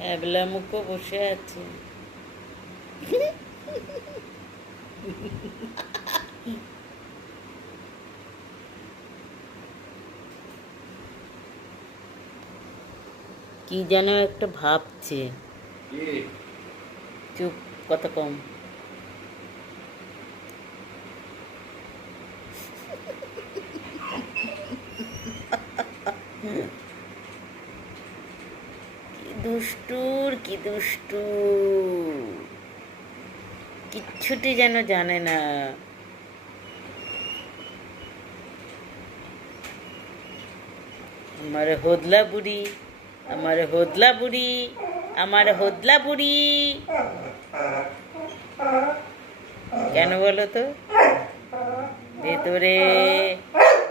অ্যাবলা মুখো বসে আছে। কি যেন একটা ভাবছে। চুপ, কথা কম। কি দুষ্টুর, কি দুষ্টু, কিচ্ছুটি যেন জানে না। আমার হোদলা বুড়ি, আমার হোদলা বুড়ি, আমার হোদলা বুড়ি। কেন বলো তো? ভেতরে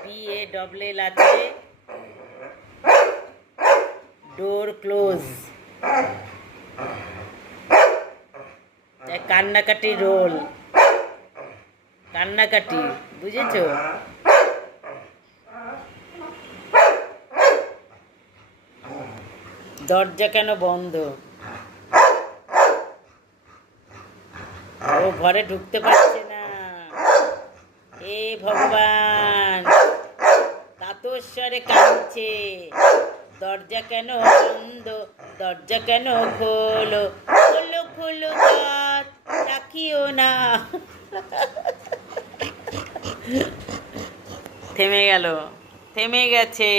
BALL আছে, ডোর ক্লোজ। কান্নাকাটি রোল, কান্নাকাটি, বুঝেছো? দরজা কেন বন্ধ? ও ঘরে ঢুকতে পারছে না। এ ভগবান, কাতস্বরে কাঁদছে। দরজা কেন বন্ধ? দরজা কেন খোলো? খোলো খোলো দ্বার, রাখিও না। থেমে গেল, থেমে গেছে।